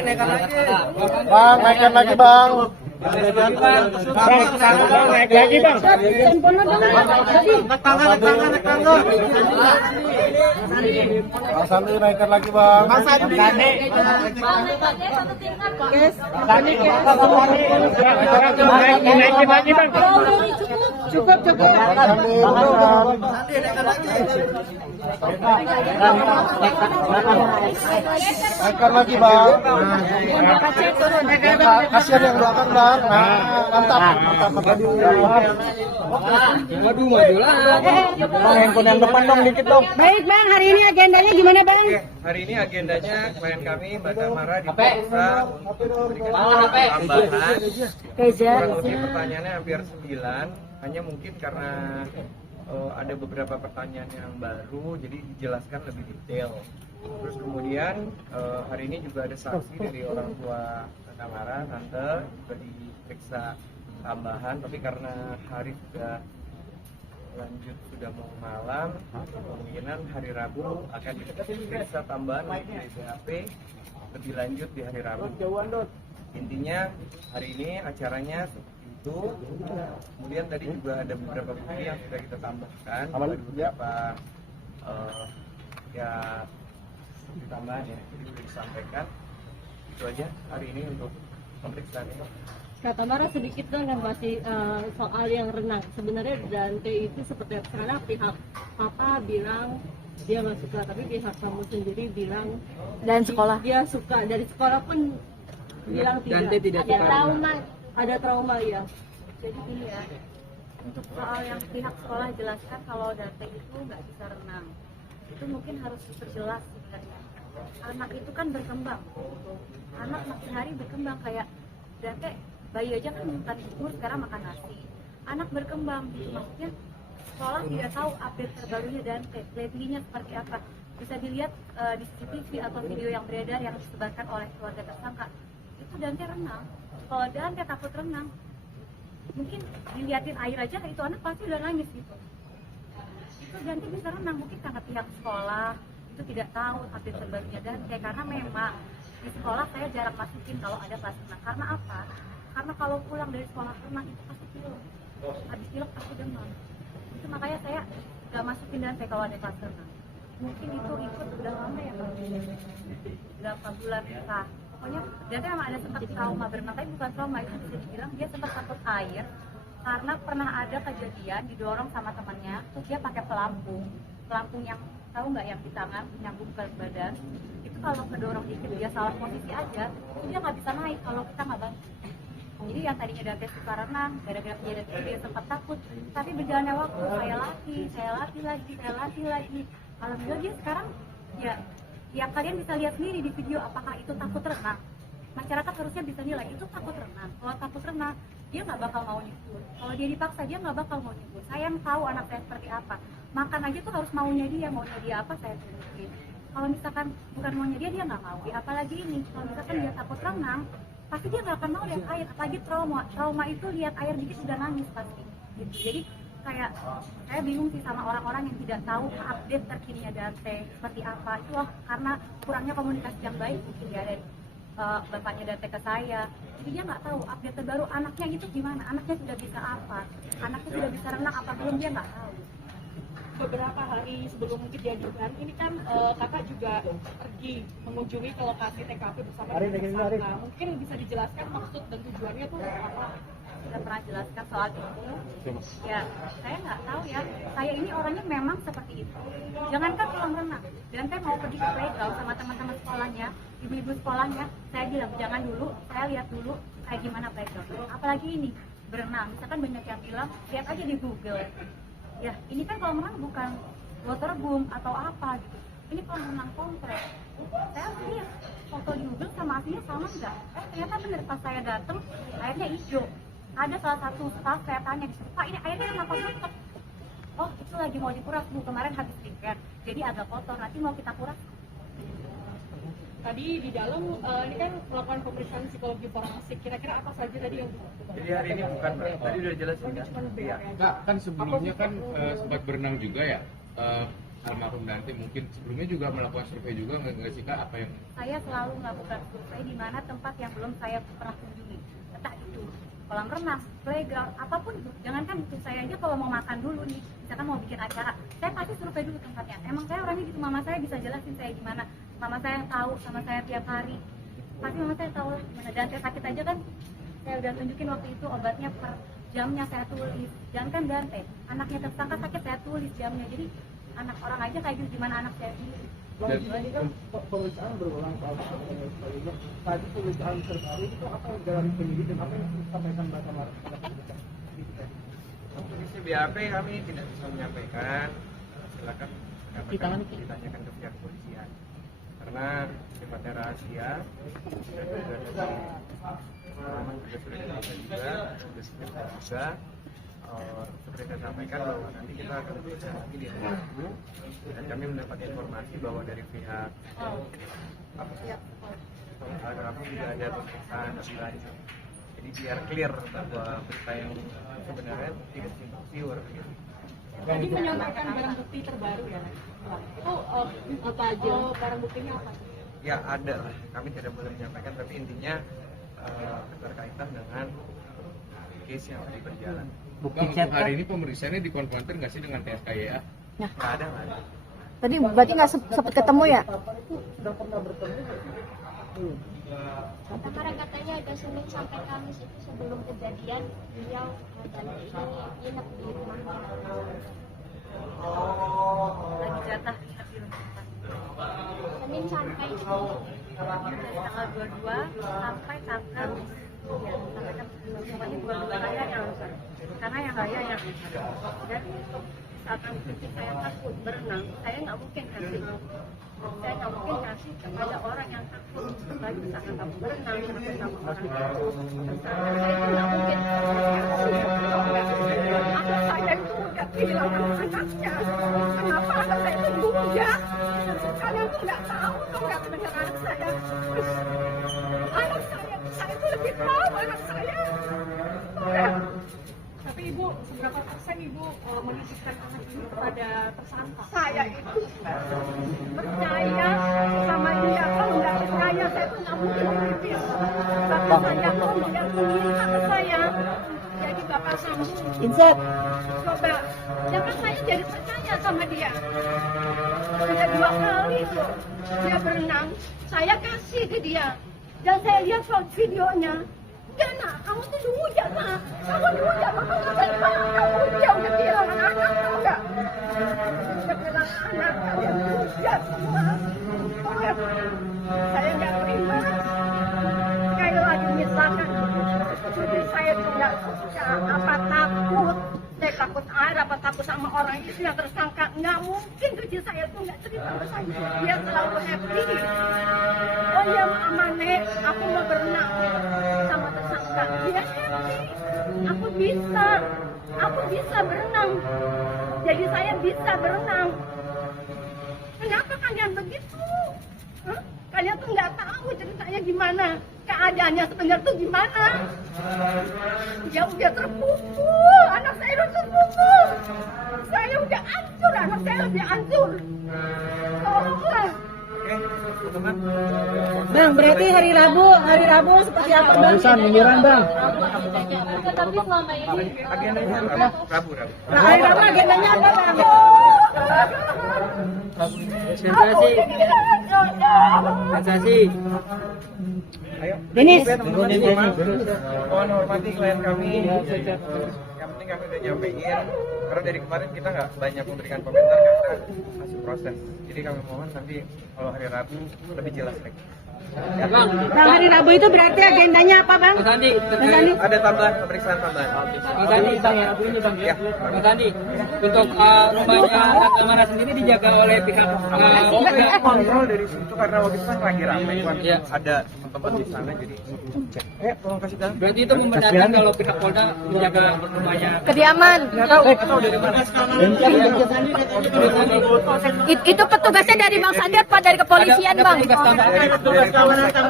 Bang, naikkan lagi bang. Naik lagi bang. Naik tangga. Bang Sandi naikkan lagi bang. Bang Sandi. Naikin lagi bang. Cukup. Bang Sandi, beneran. Naikkan lagi bang. Kasihan yang belakang bang. Mantap. Waduh, maju lah. Bang, handphone yang depan dong, dikit dong. Baik bang, hari ini agendanya gimana bang? Hari ini agendanya klien kami Mbak Tamara diperiksa memberikan tambahan. Kurang lebih pertanyaannya hampir 9, hanya mungkin karena ada beberapa pertanyaan yang baru, jadi dijelaskan lebih detail. Terus kemudian hari ini juga ada saksi dari orang tua Tamara, tante juga diperiksa tambahan, tapi karena hari sudah lanjut, sudah mau malam, kemungkinan hari Rabu akan diperiksa tambahan untuk BAP lebih lanjut di hari Rabu. Intinya hari ini acaranya seperti itu. Kemudian tadi juga ada beberapa bukti yang sudah kita tambahkan, ada beberapa ya tambahan ya, jadi sudah disampaikan. Itu aja hari ini untuk pemeriksaan ini. Kak Tamara, sedikit dong yang masih soal yang renang. Sebenarnya Dante itu seperti karena pihak papa bilang dia nggak suka, tapi pihak kamu sendiri bilang Dan sekolah. dia suka, dari sekolah pun bilang Dante tidak ada suka trauma, ada trauma ya. Jadi gini ya, soal yang pihak sekolah jelaskan kalau Dante itu nggak bisa renang, itu mungkin harus diperjelas sebenarnya. Anak itu kan berkembang, anak makin hari berkembang, kayak Dante bayi aja kan makan bubur, sekarang makan nasi. Anak berkembang gitu, maksudnya sekolah tidak tahu update terbarunya Dante, playing-nya seperti apa. Bisa dilihat di CCTV atau video yang beredar yang disebarkan oleh keluarga tersangka. Itu Dante renang. Kalau Dante takut renang, mungkin diliatin air aja itu anak pasti udah nangis gitu. Itu Dante bisa renang, mungkin karena pihak sekolah itu tidak tahu update terbarunya Dante, karena memang di sekolah saya jarang masukin kalau ada kelas renang. Karena apa? Karena kalau pulang dari sekolah renang itu pasti pilek, habis pilek pasti demam. Itu makanya saya gak masukin Dante kalau ada kelas renang. Mungkin itu ikut udah lama ya, berapa bulan entah. Pokoknya Dante memang ada sempat trauma berenang, tapi bukan trauma, itu bisa dibilang dia sempat takut air karena pernah ada kejadian didorong sama temannya, terus dia pakai pelampung yang tahu nggak, yang di tangan nyambung ke badan. Itu kalau kedorong dikit dia salah posisi aja, itu dia nggak bisa naik kalau kita nggak bantu. Jadi yang tadinya Dante suka renang, gara-gara kejadian itu dia sempat takut. Tapi berjalannya waktu, saya latih lagi. Alhamdulillah dia sekarang ya kalian bisa lihat sendiri di video apakah itu takut renang. Masyarakat harusnya bisa nilai itu takut renang. Kalau takut renang, dia nggak bakal mau nyebur. Kalau dia dipaksa, dia nggak bakal mau nyebur. Saya yang tahu anak saya seperti apa. Makan aja tuh harus maunya dia apa saya turutin. Kalau misalkan bukan maunya dia nggak mau. Ya, apalagi ini, kalau misalkan dia takut renang, pasti dia nggak akan mau lihat air. Apalagi trauma itu lihat air dikit sudah nangis pasti. Gitu. Jadi kayak saya bingung sih sama orang-orang yang tidak tahu update terkininya Dante seperti apa. Itu karena kurangnya komunikasi yang baik mungkin ya dari bapaknya Dante ke saya. Jadi dia nggak tahu update terbaru anaknya itu gimana, anaknya sudah bisa apa, anaknya sudah bisa renang apa belum, dia nggak tahu. Beberapa hari sebelum kejadian ini kan kakak juga pergi mengunjungi ke lokasi TKP bersama dengan tersangka. Mungkin bisa dijelaskan maksud dan tujuannya tuh apa? Sudah pernah jelaskan soal itu. Ya, saya nggak tahu ya. Saya ini orangnya memang seperti itu. Jangankan pulang renang, dan saya mau pergi ke playground sama teman-teman sekolahnya, ibu-ibu sekolahnya, saya bilang jangan dulu, saya lihat dulu kayak gimana playground. Apalagi ini berenang, misalkan banyak yang bilang lihat aja di Google. Ya, ini kan kolam renang bukan waterboom atau apa gitu. Ini kolam renang kompleks. Saya lihat foto di Google sama aslinya sama enggak? Ternyata bener pas saya datang airnya hijau. Ada salah satu staff saya tanya di situ, Pak ini airnya kenapa kotor? Oh itu lagi mau dikuras Bu, kemarin habis skincare, jadi agak kotor, nanti mau kita kuras. Tadi di dalam ini kan melakukan pemeriksaan psikologi forensik, kira-kira apa saja tadi yang Jadi hari ini bukan, Pak. Tadi udah jelas ya. Kak, kan sebelumnya kan sempat berenang juga ya. almarhum Dante mungkin sebelumnya juga melakukan survei juga nggak sih Kak, apa yang Saya selalu melakukan survei di mana tempat yang belum saya pernah kunjungi. Entah itu kolam renang, playground, apapun itu. Jangankan itu, saya aja kalau mau makan dulu nih, misalkan mau bikin acara, saya pasti survei dulu tempatnya. Emang saya orangnya gitu, mama saya bisa jelasin saya gimana. Mama saya yang tahu sama saya tiap hari. Pasti mama saya tahu lah gimana. Dante sakit aja kan, saya udah tunjukin waktu itu obatnya per jamnya saya tulis. Jangankan Dante, anaknya tersangka sakit saya tulis jamnya. Jadi anak orang aja kayak gitu, gimana anak saya sendiri. Ini kan pemeriksaan berulang kali. Tadi pemeriksaan terbaru itu apa yang dalam penyidik dan apa yang disampaikan Bapak Mara? Kondisi BAP kami tidak bisa menyampaikan. Silakan ditanyakan ke pihak polisian. Karena sifatnya rahasia. Dan juga dari pengalaman juga sudah dilakukan juga. Seperti saya sampaikan bahwa nanti kita akan berusaha lagi di hari Rabu dan kami mendapat informasi bahwa dari pihak hari Rabu juga ada pemeriksaan lebih lanjut. Jadi biar clear bahwa berita yang sebenarnya tidak simpang siur begitu. Tadi menyampaikan barang bukti terbaru ya. Itu apa aja? Barang buktinya apa? Ya ada lah, kami tidak boleh menyampaikan, tapi intinya berkaitan dengan case yang lagi berjalan. Bang, untuk hari ini pemeriksaannya dikonfrontir nggak sih dengan TSKYA? Nggak ada. Tadi berarti nggak sempat ketemu ya? Sudah pernah bertemu? Kemarin katanya ada Senin sampai Kamis itu sebelum kejadian beliau dan ini nginep di rumahnya. Lagi jatah nginep di rumah. Senin sampai Dari tanggal 22 sampai tanggal sampai semuanya 22 raya yang karena yang raya yang dan saat itu saya takut berenang, saya nggak mungkin kasih kepada orang yang takut lagi misalkan kamu berenang takut sama orang itu misalkan saya itu nggak mungkin anak saya itu udah kehilangan anaknya, kenapa anak saya itu buja, kalian tuh nggak tahu tuh nggak mendengar anak saya itu lebih tahu anak saya. Tapi Ibu, seberapa persen Ibu menitipkan anak ini kepada tersangka? Saya itu percaya sama dia, kalau nggak percaya saya tuh nggak mungkin menitip. Tapi saya kalau dia meminta ke saya, jadi Bapak sambung. Insert. Coba, jangan saya jadi percaya sama dia. Sudah 2 kali tuh dia berenang, saya kasih ke dia. Dan saya lihat videonya. Ya nak, kamu tuh dihujat nak. Kamu dihujat, maka ngapain banget kamu hujat? Udah kehilangan anak, tau gak? Udah kehilangan anak, kalian hujat semua. Saya nggak terima. Sekali lagi misalkan, jadi saya tuh nggak suka, apa takut. Saya takut air, apa takut sama orang itu yang tersangka. Nggak mungkin cuci saya tuh nggak cerita sama saya. Dia selalu happy. Oh iya Mama Nek, aku mau berenang sama tersangka. Dia happy. Aku bisa berenang. Jadi saya bisa berenang. Kenapa kalian begitu? Hah? Kalian tuh nggak tahu ceritanya gimana. Keadaannya sebenarnya tuh gimana. Dia udah terpukul. Anak saya udah terpukul. Saya udah hancur. Anak saya udah hancur. Tolonglah. Bang, berarti hari Rabu seperti apa Bang? Mingguan Bang. Tapi selama ini Agendanya Rabu. Nah, hari Rabu agendanya apa Bang? Sensasi. Ayo. Denis. Mohon hormati klien kami. Yang penting kami udah nyampein. Karena dari kemarin kita nggak banyak memberikan komentar karena masih proses. Jadi kami mohon nanti kalau hari Rabu lebih jelas lagi. Bang, hari Rabu itu berarti agendanya apa Bang? Mas Andi. Ada tambahan pemeriksaan tambahan. Mas Andi, Bang ya, ini Bang ya. Mas Andi, untuk rumahnya Mara sendiri dijaga oleh pihak Kontrol dari situ karena waktu itu kan lagi ramai kan. Ada tempat di sana jadi. Tolong kasih tahu. berarti itu membenarkan kalau pihak Polda menjaga rumahnya. Kediaman. Dari mana? Itu petugasnya dari Bang Sandi apa dari kepolisian Bang? Ada petugas tambahan.